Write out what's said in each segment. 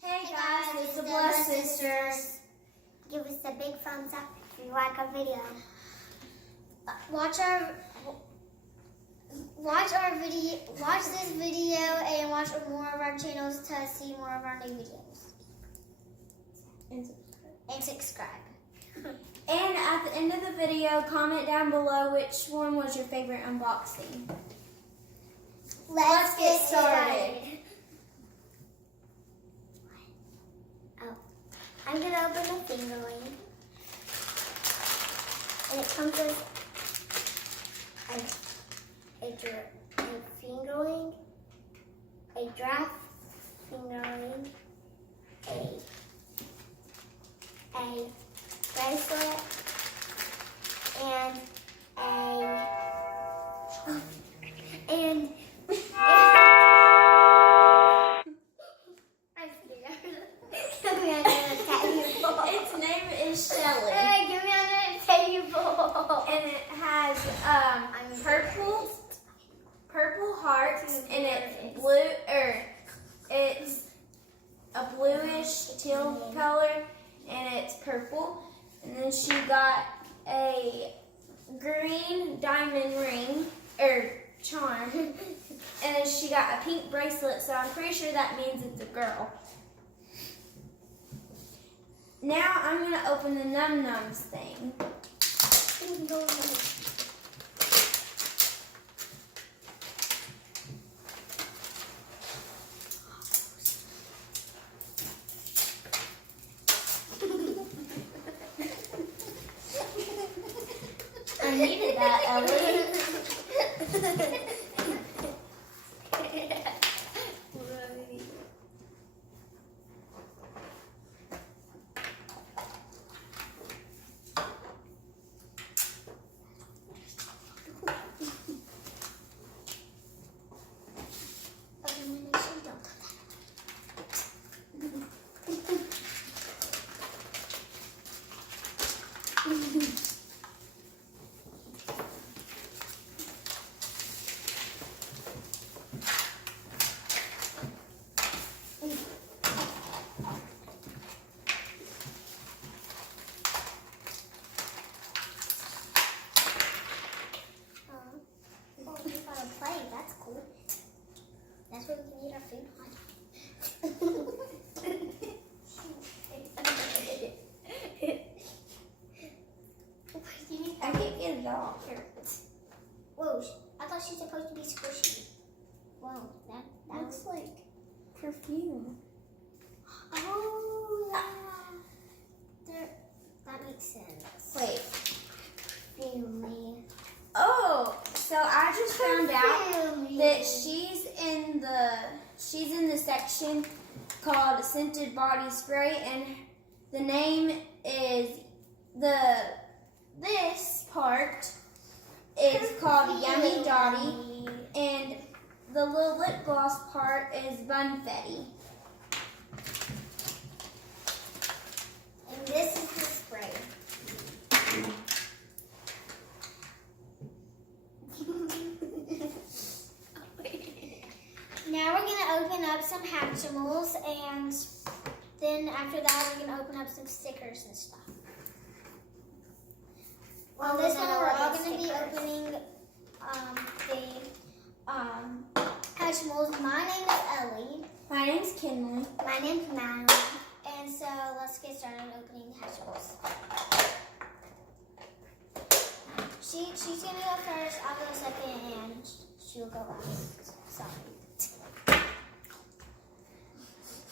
Hey guys, it's the Bless Sisters. Give us a big thumbs up if you like our video. Watch this video and watch more of our channels to see more of our new videos. And subscribe. And at the end of the video, comment down below which one was your favorite unboxing. Let's get started. Oh, I'm gonna open the finger ring, and it comes with a finger ring, a draft finger ring, a bracelet, and I'm scared. Give me another table. Its name is Shelly. Give me another table. And it has purple hearts, and it's blue, it's a bluish teal color, and it's purple. And then she got a green diamond ring, charm, and then she got a pink bracelet, so I'm pretty sure that means it's a girl. Now I'm going to open the Num Nums thing. I needed that, Ellie. That's cool. That's where we can eat our food. I can't get it off. Whoa, I thought she was supposed to be squishy. Whoa, that Looks like perfume. Oh, yeah. That makes sense. Wait. Family. Oh, so I just found out that she's in the section called Scented Body Spray, and the name is this part is called Yummy Dotty, and the little lip gloss part is Bunfetti. And this is the spray. Now we're going to open up some Hatchimals, and then after that we're going to open up some stickers and stuff. On this one we're all going to be opening the Hatchimals. My name is Ellie. My name's Kinley. My name's Madeline. And so let's get started opening the Hatchimals. She's going to go first, I'll go second, and she'll go last. Sorry.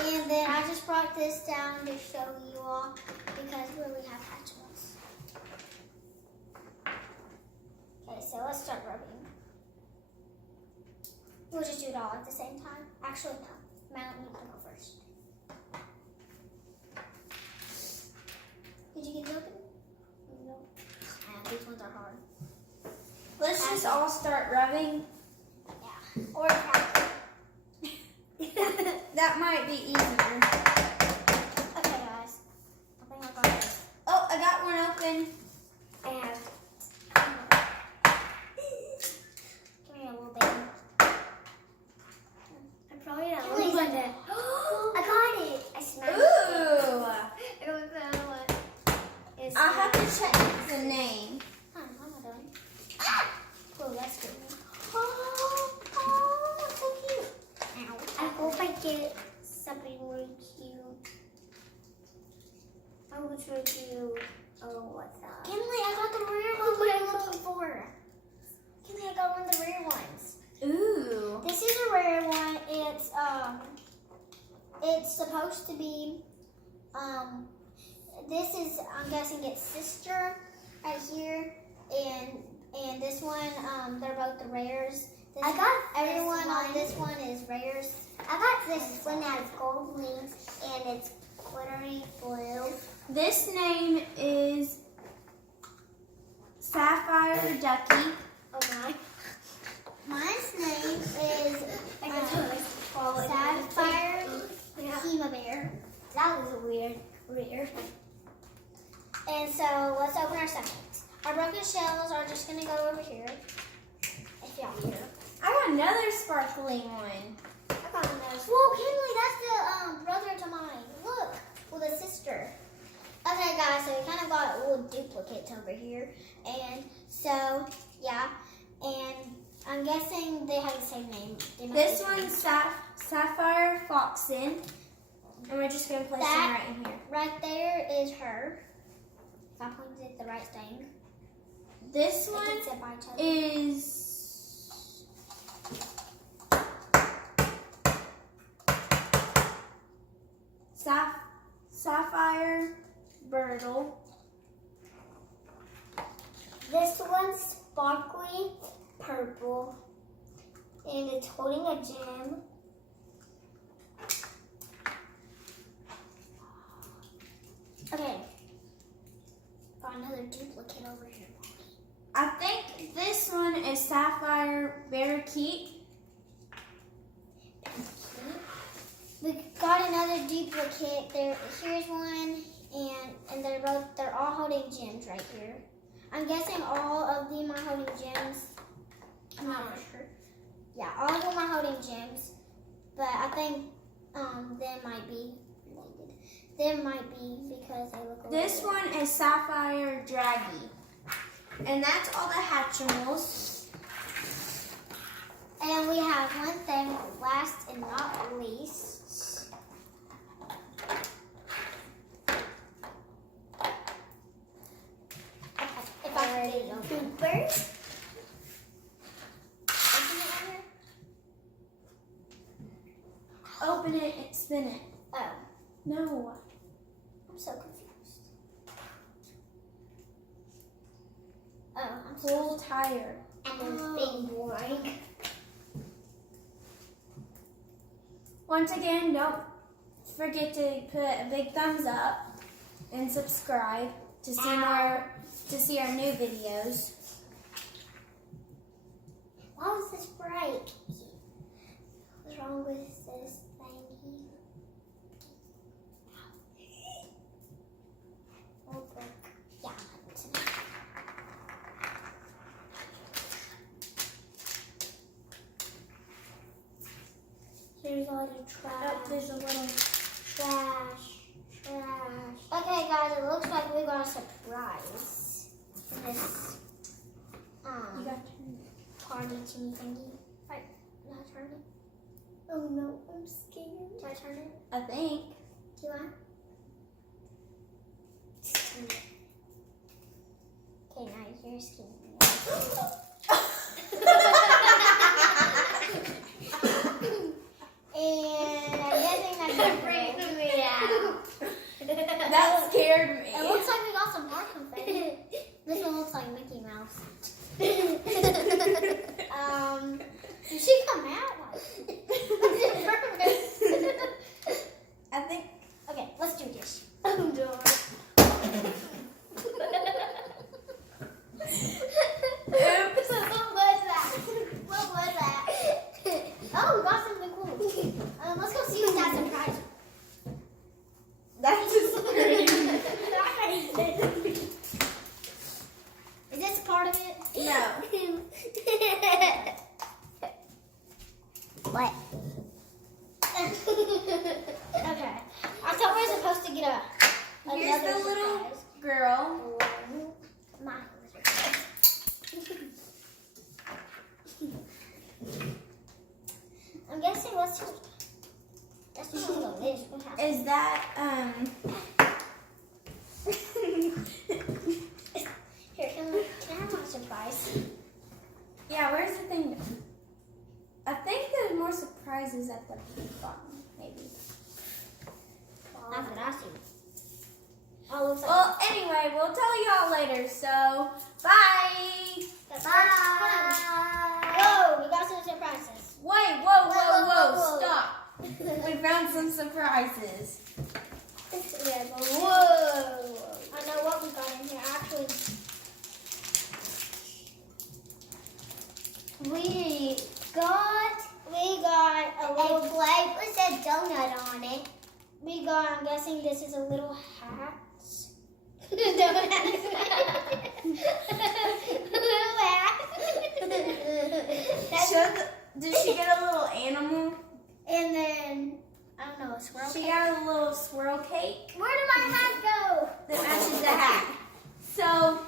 And then I just brought this down to show you all because we really have Hatchimals. Okay, so let's start rubbing. We'll just do it all at the same time. Actually, no. Madeline, you can go first. Did you get it open? No. These ones are hard. Let's just all start rubbing. Yeah. Or tap. That might be easier. Okay, guys. I think I got it. Oh, I got one open. I have. Give me a little baby. I'm probably not Please. one that. I got it. get something really cute. I was really cute. Oh, what's that? Kinley, I got the rare one we were looking for. Kinley, I got one of the rare ones. Ooh. This is a rare one. It's supposed to be, this is, I'm guessing it's sister right here, and this one, they're both the rares. This, I got everyone this on one. this one is rares. I got this one that has gold wings and it's glittery blue. This name is Sapphire Ducky. Oh my. Mine's name is Sapphire Hema Bear. That was a weird. And so let's open our seconds. Our broken shells are just gonna go over here. If y'all hear. I got another sparkling one. I got another. Whoa, Kinley, that's the brother to mine. Look, well, the sister. Okay, guys, so we kind of got little duplicates over here, and so yeah, and I'm guessing they have the same name. They must This be one's Sapphire Foxen. And we're just going to place them That- right in here. right there is her. If I pointed it the right thing. This They one can sit by each other. is Sapphire Birdle. This one's sparkly purple and it's holding a gem. Okay. Got another duplicate over here. I think this one is Sapphire Parakeet. We got another duplicate. Here's one, and they're all holding gems right here. I'm guessing all of them are holding gems. I'm not for sure. Yeah, all of them are holding gems, but I think they might be related. They might be because they look. This one is Sapphire Draggy. And that's all the Hatchimals. And we have one thing, last and not least. If I can get it open. Super. Open it and spin it. Oh, No. I'm so confused. Oh, I'm so Full tire. And it's being boring. Once again, don't forget to put a big thumbs up and subscribe to see our new videos. Why was this bright? What's wrong with this thingy? Oh, book. yeah. Here's all the trash. Oh, there's a little. Trash. Okay, guys, it looks like we got a surprise in this You got to. party teeny thingy. Right, did I turn it? Oh no, I'm scared. Did I turn it? I think. Do you want? Okay, now you're skinny. And I'm guessing that's Freaking me out. That scared me. It looks like we got some more confetti. This one looks like Mickey Mouse. You should come out. I think. Okay, let's do this. I'm done. Oops. What was that? What was that? Oh, we got something cool. Let's go see who's that surprise. That's just scream. Is this part of it? No. this one has. Is that Here, can I have my surprise? yeah, where's the thing? I think there's more surprises at the bottom, maybe. That's what I see. Oh, looks like Well, anyway, we'll tell y'all later. So, bye. Bye. Whoa, we got some surprises. Wait, Whoa. stop. We found some surprises. Whoa. I know what we got in here. Actually, we got a little plate with a donut on it. I'm guessing this is a little hat. Little hat. Did she get a little animal? And then, I don't know, a squirrel She cake. got a little squirrel cake Where did my hat go? that matches the hat. So,